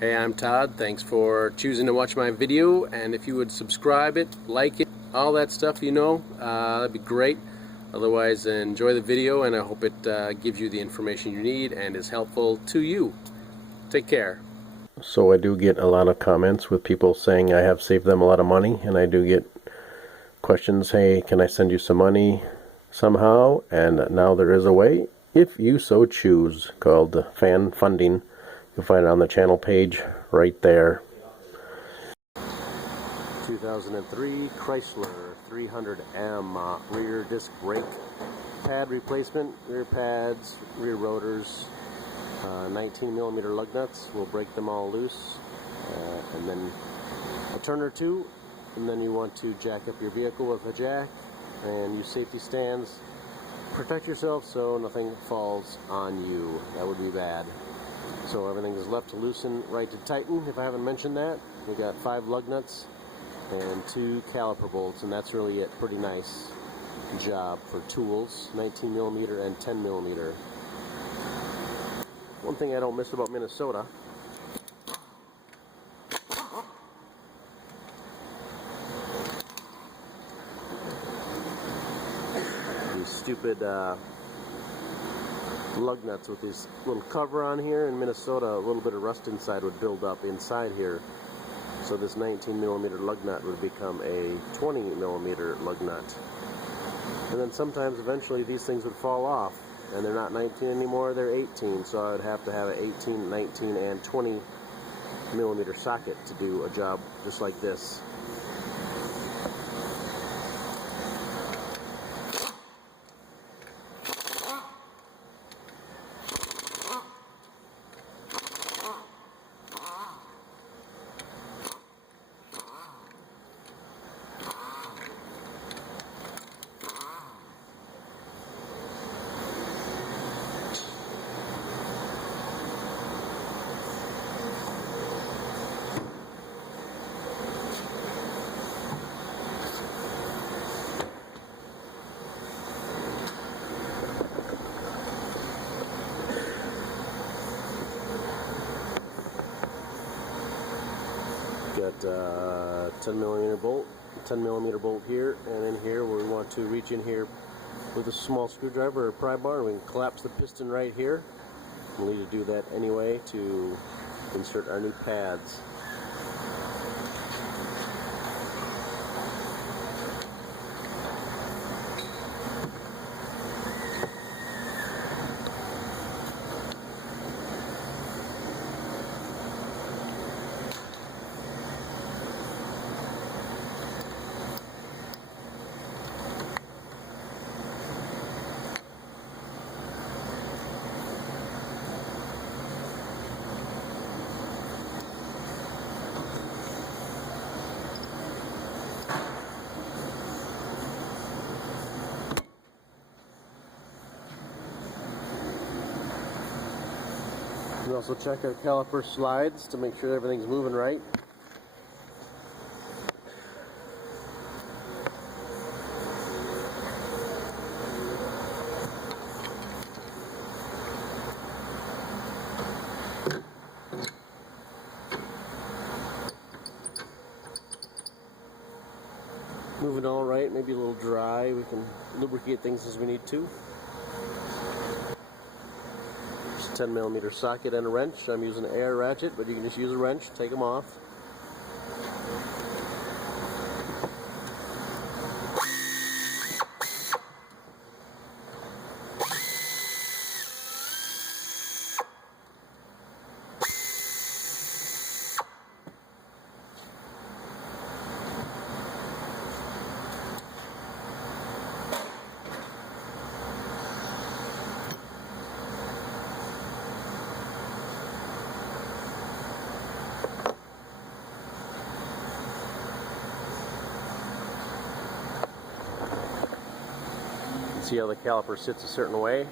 Hey, I'm Todd. Thanks for choosing to watch my video, and if you would subscribe it, like it, all that stuff, that'd be great. Otherwise, enjoy the video, and I hope it gives you the information you need and is helpful to you. Take care. So I do get a lot of comments with people saying I have saved them a lot of money, and I do get questions, hey, can I send you some money somehow? And now there is a way, if you so choose, called fan funding. You'll find it on the channel page right there. 2003 Chrysler 300M rear disc brake pad replacement, rear pads, rear rotors, 19mm lug nuts. We'll break them all loose, and then a turn or two, and then you want to jack up your vehicle with a jack and use safety stands. Protect yourself so nothing falls on you. That would be bad. So everything is left to loosen, right to tighten. If I haven't mentioned that, we got 5 lug nuts and 2 caliper bolts, and that's really it. Pretty nice job for tools, 19mm and 10mm. One thing I don't miss about Minnesota, these stupid lug nuts with this little cover on here. In Minnesota, a little bit of rust inside would build up inside here, so this 19mm lug nut would become a 20mm lug nut, and then sometimes eventually these things would fall off and they're not 19 anymore, they're 18, so I would have to have an 18, 19 and 20mm socket to do a job just like this. Got 10mm bolt here, and in here where we want to reach in here with a small screwdriver or pry bar, we can collapse the piston right here. We'll need to do that anyway to insert our new pads. We also check our caliper slides to make sure everything's moving right. Moving all right, maybe a little dry. We can lubricate things as we need to. 10mm socket and a wrench. I'm using an air ratchet, but you can just use a wrench, take them off. See how the caliper sits a certain way.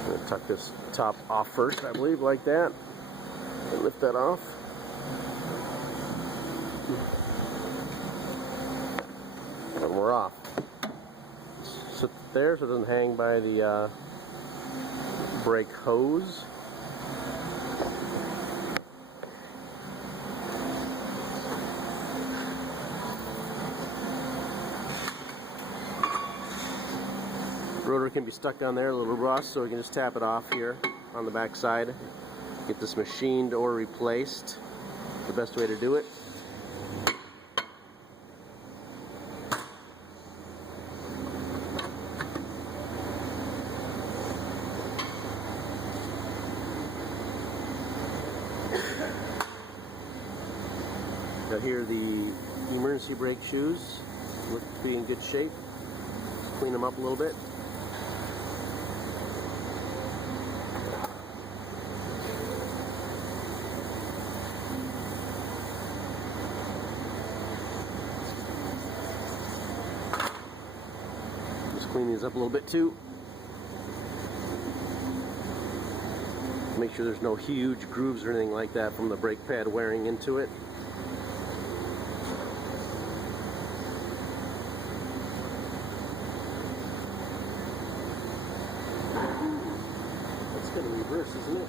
I'm going to tuck this top off first, I believe, like that, and lift that off. And we're off. Sit there so it doesn't hang by the brake hose. Rotor can be stuck on there, a little rust, so we can just tap it off here on the back side. Get this machined or replaced. The best way to do it. Got here the emergency brake shoes. Look to be in good shape. Just clean them up a little bit. Clean these up a little bit too. Make sure there's no huge grooves or anything like that from the brake pad wearing into it. That's gonna reverse, isn't it?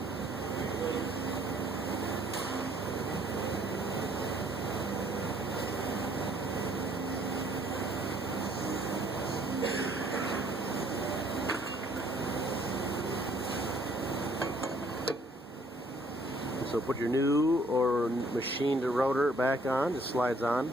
So put your new or machined rotor back on, it slides on.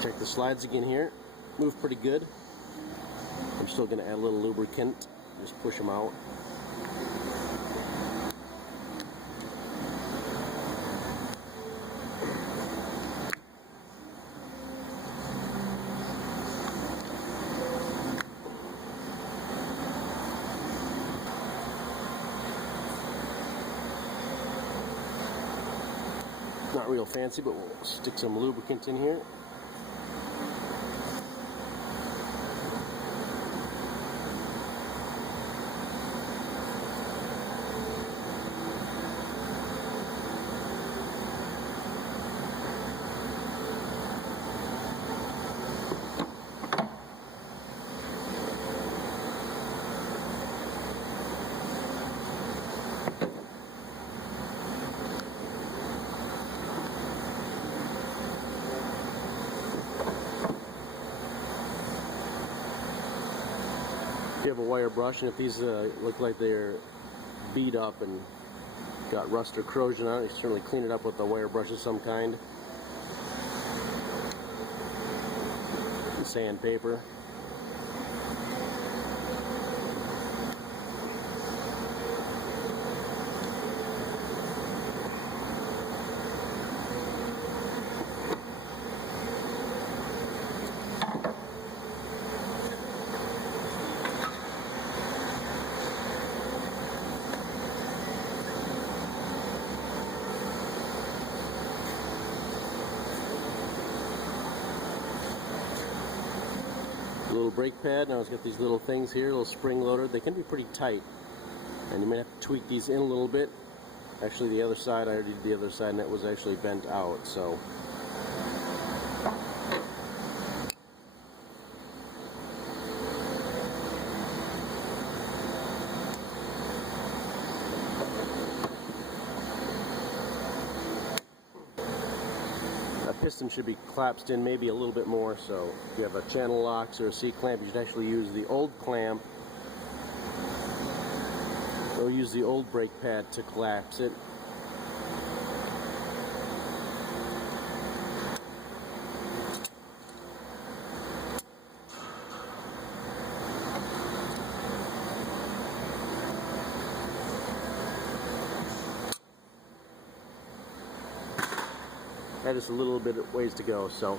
Check the slides again here. Move pretty good. I'm still going to add a little lubricant. Just push them out. Not real fancy, but we'll stick some lubricant in here. You have a wire brush, and if these look like they're beat up and got rust or corrosion on it, you certainly clean it up with a wire brush of some kind. And sandpaper. Little brake pad. Now it's got these little things here, little spring loader. They can be pretty tight, and you might have to tweak these in a little bit. Actually, the other side, I already did the other side, and it was actually bent out. So piston should be collapsed in maybe a little bit more, so if you have a channel locks or a C-clamp, you should actually use the old clamp or use the old brake pad to collapse it. Had just a little bit of ways to go, so.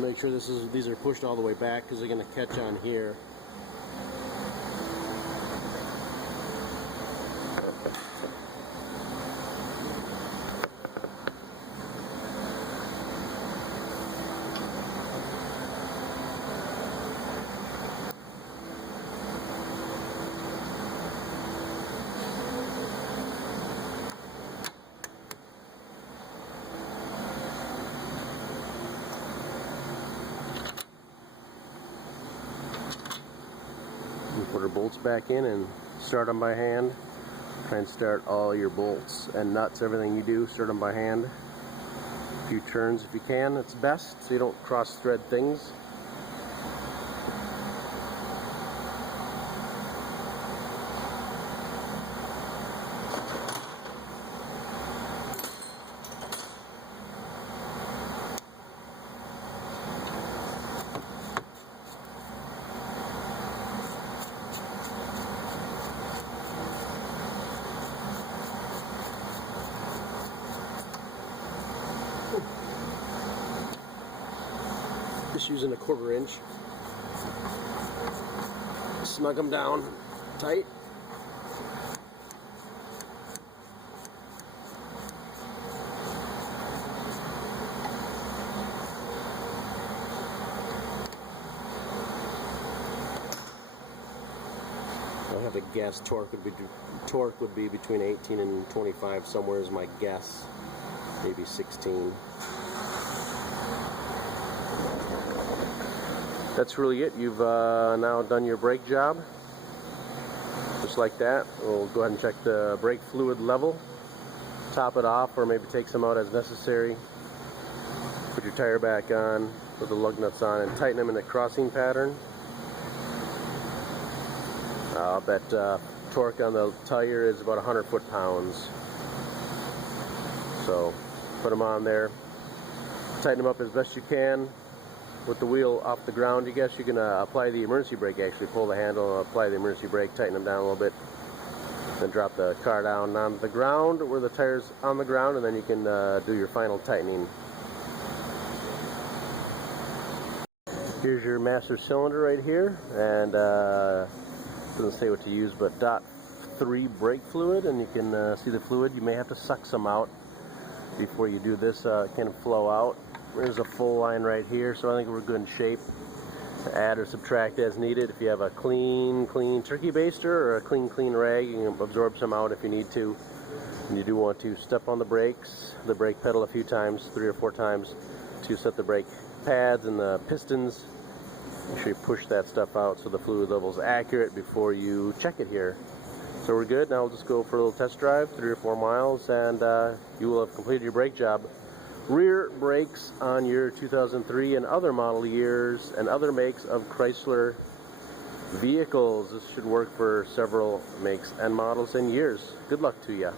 Make sure these are pushed all the way back because they're going to catch on here. Put our bolts back in and start them by hand. Try and start all your bolts and nuts, everything you do, start them by hand. A few turns if you can, it's best so you don't cross thread things. Just using a 1/4 inch. Snug them down tight. I have to guess torque would be between 18 and 25 somewhere is my guess. Maybe 16. That's really it. You've now done your brake job. Just like that. We'll go ahead and check the brake fluid level. Top it off or maybe take some out as necessary. Put your tire back on, put the lug nuts on and tighten them in a crossing pattern. I'll bet torque on the tire is about 100 foot-pounds. So put them on there. Tighten them up as best you can. With the wheel off the ground, you guess you can apply the emergency brake. Actually pull the handle and apply the emergency brake, tighten them down a little bit, then drop the car down on the ground where the tire's on the ground, and then you can do your final tightening. Here's your master cylinder right here, and doesn't say what to use, but .3 brake fluid, and you can see the fluid. You may have to suck some out before you do this. It can flow out. There's a full line right here, so I think we're good in shape to add or subtract as needed. If you have a clean turkey baster or a clean rag, you can absorb some out if you need to. And you do want to step on the brakes, the brake pedal a few times, 3 or 4 times, to set the brake pads and the pistons. Make sure you push that stuff out so the fluid level is accurate before you check it here. So we're good. Now we'll just go for a little test drive, 3 or 4 miles, and you will have completed your brake job. Rear brakes on your 2003 and other model years and other makes of Chrysler vehicles. This should work for several makes and models and years. Good luck to you.